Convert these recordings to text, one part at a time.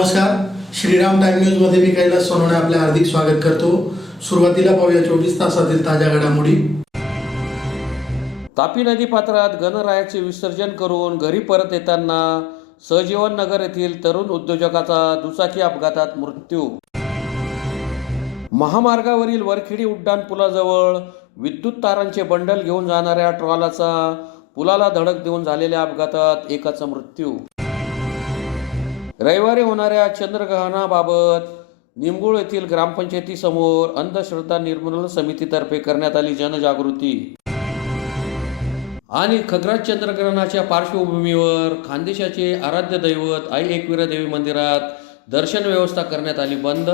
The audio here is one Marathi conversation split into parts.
नमस्कार, श्रीराम टाइम न्यूज मध्ये मी कैलास सोनवणे आपले हार्दिक स्वागत करतो। सुरुवातीला पाहूया 24 तासातील ताज्या घडामोडी। तापी नदी पात्रात गणरायाचे विसर्जन करून घरी परत येताना सहजीवन नगर येथील तरुण उद्योजकाचा दुचाकी अपघातात मृत्यू। महामार्गावरील वरखेडी उड्डाण पुलाजवळ विद्युत तारांचे बंडल घेऊन जाणाऱ्या ट्रॉलाचा पुलाला धडक देऊन झालेल्या अपघातात एकाचा मृत्यू। रविवारी होणाऱ्या चंद्रग्रहणाबाबत निमगुळ येथील ग्रामपंचायतीसमोर अंधश्रद्धा निर्मूलन समितीतर्फे करण्यात आली जनजागृती। आणि खग्रास चंद्रग्रहणाच्या पार्श्वभूमीवर खानदेशाचे आराध्य दैवत आई एकविरा देवी मंदिरात दर्शन व्यवस्था करण्यात आली बंद।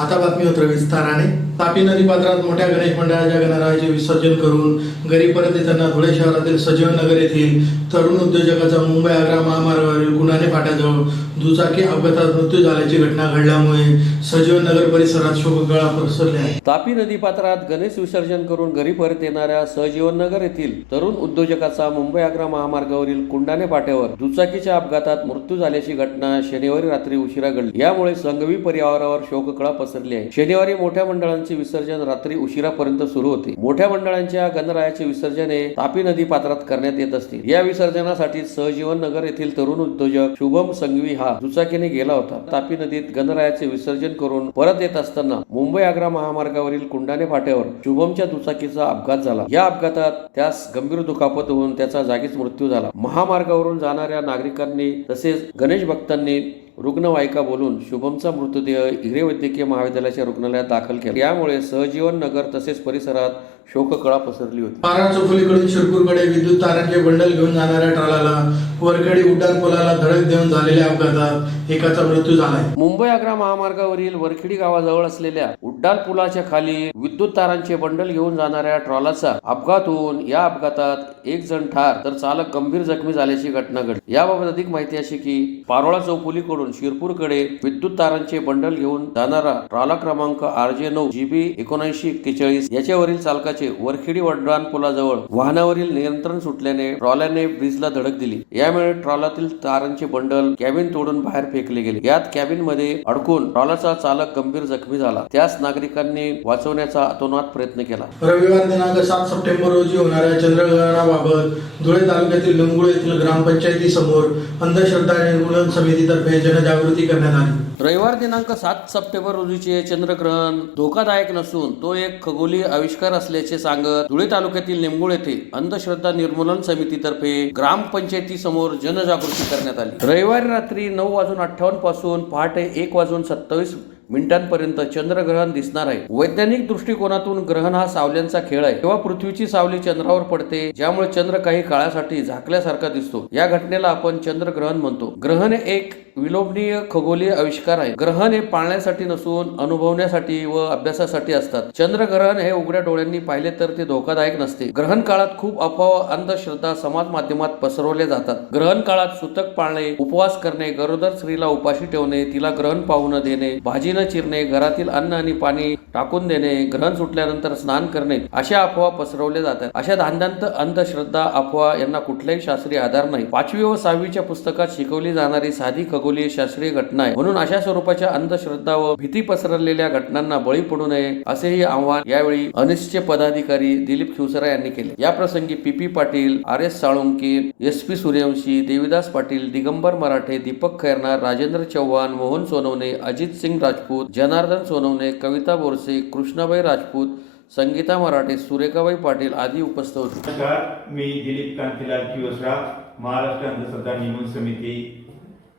आता बातमी होत विस्ताराने। तापी नदी पात्रात मोठ्या गणेश मंडळाच्या गणरायाचे विसर्जन करून घरी परत येताना धुळे शहरातील सहजीवन नगर येथील तरुण उद्योजकाचा मुंबई आग्रा महामार्गावरील गुणाने फाट्याजवळ दुचाकी अपघातात मृत्यू झाल्याची घटना घडल्यामुळे सहजीवन नगर परिसरात शोककळा पसरली आहे। तापी नदी पात्रात गणेश विसर्जन करून घरी परत येणाऱ्या सहजीवन नगर येथील तरुण उद्योजकाचा मुंबई आग्रा महामार्गावरील कुंडाणे फाट्यावर दुचाकीच्या अपघातात मृत्यू झाल्याची घटना शनिवारी रात्री उशिरा घडली। यामुळे संगवी परिवारावर शोककळा पसरली आहे। शनिवारी मोठ्या मंडळांचे विसर्जन रात्री उशिरापर्यंत सुरू होते। मोठ्या मंडळांच्या गणरायाचे विसर्जन हे तापी नदी पात्रात करण्यात येत असते। या विसर्जनासाठी सहजीवन नगर येथील तरुण उद्योजक शुभम संघवी हा दुचाकीने गेला होता। तापी नदीत गणरायाचे विसर्जन करून परत येत असताना मुंबई आग्रा महामार्गावरील कुंडाणे फाट्यावर शुभमच्या दुचाकीचा अपघात झाला। या अपघातात त्यास गंभीर दुखापत होऊन त्याचा जागीच मृत्यू झाला। महामार्गावरून जाणाऱ्या नागरिकांनी तसेच गणेश भक्तांनी रुग्णवाहिका बोलून शुभमचा मृतदेह हिरे वैद्यकीय महाविद्यालयाच्या रुग्णालयात दाखल केला। यामुळे सहजीवन नगर तसेच परिसरात शोककळा पसरली होती। पारा चौफुलीकडून शिरपूरकडे विद्युत तारांचे बंडल घेऊन जाणाऱ्या ट्रॉलाला वरखेडी उड्डाण पुलाला धडक देऊन झालेल्या अपघातात एकाचा मृत्यू झालाय। मुंबई आग्रा महामार्गावरील वरखेडी गावाजवळ असलेल्या उड्डाण पुलाच्या खाली विद्युत तारांचे बंडल घेऊन जाणाऱ्या ट्रॉलाचा अपघात होऊन या अपघातात एक जण ठार तर चालक गंभीर जखमी झाल्याची घटना घडली। याबाबत अधिक माहिती अशी की पारोळा चौफुलीकडून शिरपूरकडे विद्युत तारांचे बंडल घेऊन जाणारा ट्रॉला क्रमांक RJ9 GB 7941 याच्यावरील चालकाचे वरखेडी उड्डाण पुलाजवळ वाहनावरील नियंत्रण सुटल्याने ट्रॉलाने ब्रिजला धडक दिली। यामुळे ट्रॉलातील तारांचे बंडल कॅबिन तोडून बाहेर फेकले गेले। यात कॅबिन मध्ये अडकून ट्रॉलाचा चालक गंभीर जखमी झाला। त्यास नागरिकांनी वाचवण्याचा अतोनात प्रयत्न केला। रविवार दिनांक 7 सप्टेंबर रोजी होणाऱ्या चंद्रग्रहणाबाबत धुळे तालुक्यातील निमगुळ येथील ग्रामपंचायतीसमोर अंधश्रद्धा निर्मूलन समितीतर्फे जनजागृती करण्यात आली। रविवार दिनांक 7 सप्टेंबर रोजीचे चंद्रग्रहण धोकादायक नसून तो एक खगोलीय आविष्कार असल्याचे सांगत धुळे तालुक्यातील निमगुळ येथे अंधश्रद्धा निर्मूलन समितीतर्फे ग्रामपंचायतीसमोर जनजागृती करण्यात आली। रविवारी रात्री 9:58 पासून पहाटे 1:27 मिनिटांपर्यंत चंद्रग्रहण दिसणार आहे। वैज्ञानिक दृष्टिकोनातून ग्रहण हा सावल्यांचा खेळ आहे। तेव्हा पृथ्वीची सावली चंद्रावर पडते, ज्यामुळे चंद्र काही काळासाठी झाकल्यासारखा दिसतो। या घटनेला आपण चंद्रग्रहण म्हणतो। ग्रहण हे एक विलोभनीय खगोलीय आविष्कार आहे। ग्रहण हे पाळण्यासाठी नसून अनुभवण्यासाठी व अभ्यासासाठी असतात। चंद्रग्रहण हे उघड्या डोळ्यांनी पाहिले तर ते धोकादायक नसते। ग्रहण काळात खूप अफवा अंधश्रद्धा समाज माध्यमात पसरवल्या जातात। ग्रहण काळात सुतक पाळणे, उपवास करणे, गरोदर स्त्रीला उपाशी ठेवणे, तिला ग्रहण पाहू न देणे, भाजी न चिरणे, घरातील अन्न आणि पाणी टाकून देणे, ग्रहण सुटल्यानंतर स्नान करणे अशा अफवा पसरवल्या जातात। अशा धांदंत अंधश्रद्धा अफवा यांना कुठलाही शास्त्रीय आधार नाही। 5वी व 6वीच्या पुस्तकात शिकवली जाणारी साधी खगोलीय शास्त्रीय घटना आहे। म्हणून अशा स्वरूपाच्या अंधश्रद्धा व भीती पसरलेल्या घटनांना बळी पडू नये असेही आवाहन यावेळी अनिसचे पदाधिकारी दिलीप खिवसरा यांनी केले। या प्रसंगी PP Patil, RS Salunke, SP Suryavanshi, Devidas Patil, Digambar मराठे, दीपक खैरनार, राजेंद्र चव्हाण, मोहन सोनवणे, अजित सिंग राजपूत, जनार्दन सोनवणे, कविता बोरसे, कृष्णाबाई राजपूत, संगीता मराठे, सुरेखाबाई पाटील आदी उपस्थित होते। नमस्कार, मी दिलीप कांतीलाल खिवसरा, महाराष्ट्र अंधश्रद्धा निर्मूलन समिती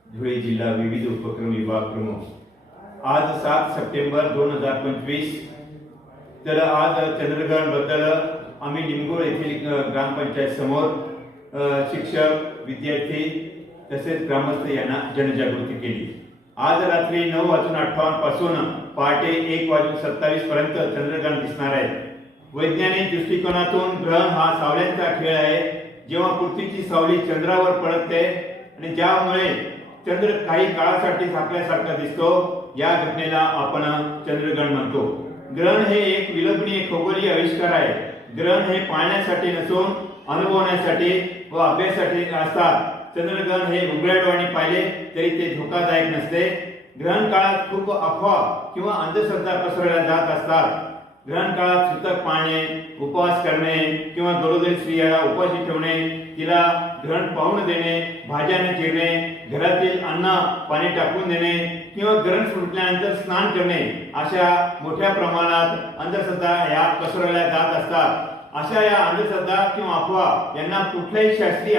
धुळे जिल्हा विविध उपक्रम विभाग प्रमुख। आज 7 सप्टेंबर 2025 तर आज चंद्रग्रहण बद्दल आम्ही निमगुळ येथील ग्रामपंचायत समोर शिक्षक, विद्यार्थी तसेच ग्रामस्थ यांना जनजागृती केली। आज रात्री 9:58 पासून पहाटे 1:27 पर्यंत चंद्रग्रहण दिसणार आहे। वैज्ञानिक दृष्टिकोनातून ग्रहण हा सावल्यांचा खेळ आहे। जेव्हा पृथ्वीची सावली चंद्रावर पडते आणि ज्यामुळे चंद्र काही काळासाठी झाकल्यासारखा दिसतो, या घटनेला आपण चंद्रग्रहण म्हणतो। ग्रहण हे एक विलोभनीय खगोलीय आविष्कार आहे। ग्रहण हे पाहण्यासाठी नसून अनुभवण्यासाठी व अभ्यासासाठी असतात। चंद्रग्रहण हे उघड्या डोळ्यांनी पाहिले तरी ते धोकादायक नसते. ग्रहण काळात खूप अफवा किंवा अंधश्रद्धा पसरवल्या जात असतात. ग्रहण काळात सुतक पाळणे, उपवास करणे किंवा गरोदर स्त्रियाला उपाशी ठेवणे, तिला ग्रहण पाहू न देणे, भाज्या न चिरणे, घरातील अन्न पाणी टाकून देणे किंवा ग्रहण सुटल्यानंतर स्नान करणे अशा मोठ्या प्रमाणात अंधश्रद्धा या पसरवल्या जात असतात. अशा या अंधश्रद्धा किंवा अफवा यांना कुठलाही शास्त्रीय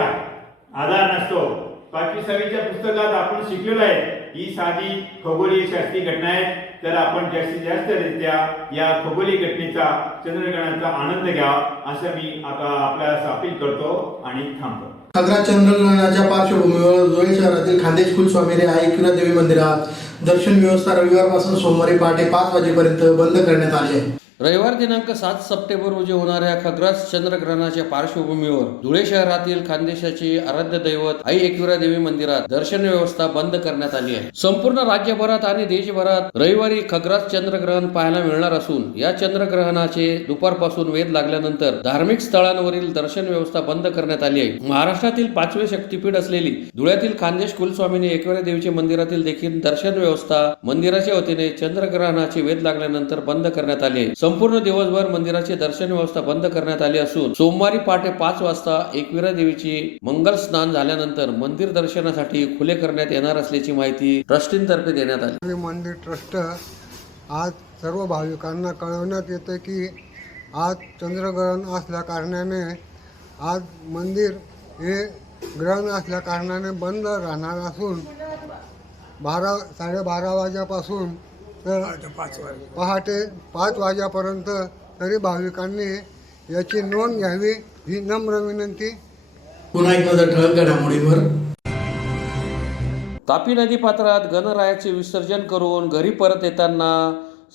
आधार नसतो. 5वीच्या पुस्तकात आपण शिकलेलो आहे ही साधी खगोलीय शास्त्रीय घटना आहे. तर आपण जास्तीत जास्त रित्या या खगोलीय घटनेचा चंद्रग्रहणाचा आनंद घ्यावा असं मी आता आपल्याला अपील करतो आणि थांबतो. खग्रास चंद्रग्रहणाच्या पार्श्वभूमीवर धुळे शहरातील खान्देश कुलस्वामिनी आई एकविरा देवी मंदिरात दर्शन व्यवस्था रविवारपासून सोमवारी पहाटे 5 वाजेपर्यंत बंद करण्यात आली आहे. रविवार दिनांक 7 सप्टेंबर रोजी होणाऱ्या खग्रास चंद्रग्रहणाच्या पार्श्वभूमीवर धुळे शहरातील खानदेशाची आराध्य दैवत आई एकविरा देवी मंदिरात दर्शन व्यवस्था बंद करण्यात आली आहे. संपूर्ण राज्यभरात आणि देशभरात रविवारी खग्रास चंद्रग्रहण पाहायला मिळणार असून या चंद्रग्रहणाचे दुपारपासून वेध लागल्यानंतर धार्मिक स्थळांवरील दर्शन व्यवस्था बंद करण्यात आली आहे. महाराष्ट्रातील 5वे शक्तीपीठ असलेली धुळ्यातील खानदेश कुलस्वामिनी एकविरा देवीच्या मंदिरातील देखील दर्शन व्यवस्था मंदिराच्या वतीने चंद्रग्रहणाचे वेध लागल्यानंतर बंद करण्यात आली आहे. संपूर्ण दिवसभर मंदिराची दर्शन व्यवस्था बंद करण्यात आली असून सोमवारी पहाटे 5 वाजता एकविरा देवीची मंगल स्नान झाल्यानंतर मंदिर दर्शनासाठी खुले करण्यात येणार असल्याची माहिती ट्रस्टींतर्फे देण्यात आली. मंदिर ट्रस्ट आज सर्व भाविकांना कळवण्यात येते की आज चंद्रग्रहण असल्या कारणाने आज मंदिर हे ग्रहण असल्या कारणाने बंद राहणार असून 12-12:30 वाजेपासून तर पहाटे 5 वाजेपर्यंत तरी भाविकांनी याची नोंद घ्यावी ही नम्र विनंती. पुन्हा एक नजर ठळक घडामोडींवर. तापी नदी पात्रात गणरायाचे विसर्जन करून घरी परत येताना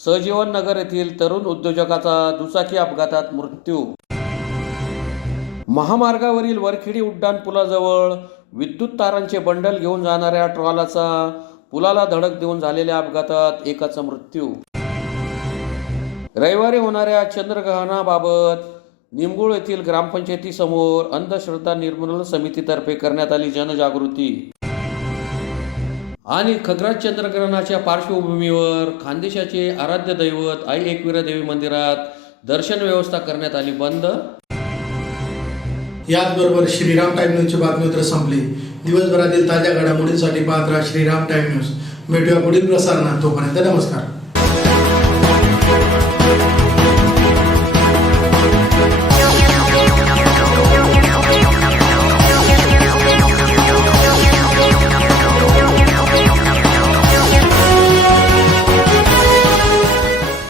सहजीवन नगर येथील तरुण उद्योजकाचा दुचाकी अपघातात मृत्यू. महामार्गावरील वरखेडी उड्डाण पुलाजवळ विद्युत तारांचे बंडल घेऊन जाणाऱ्या ट्रॉलाचा पुलाला धडक देऊन झालेल्या अपघातात एकाचा मृत्यू. रविवारी होणाऱ्या चंद्रग्रहणाबाबत निमगुळ येथील ग्रामपंचायतीसमोर अंधश्रद्धा निर्मूलन समितीतर्फे करण्यात आली जनजागृती. आणि खग्रास चंद्रग्रहणाच्या पार्श्वभूमीवर खानदेशाचे आराध्य दैवत आई एकविरा देवी मंदिरात दर्शन व्यवस्था करण्यात आली बंद. याचबरोबर श्रीराम टाइम न्यूजची बातमीपत्र संपली. दिवसभरातील ताज्या घडामोडींसाठी पाहत राहा श्रीराम टाइम न्यूज. भेटूया पुढील प्रसारणात. तोपर्यंत नमस्कार.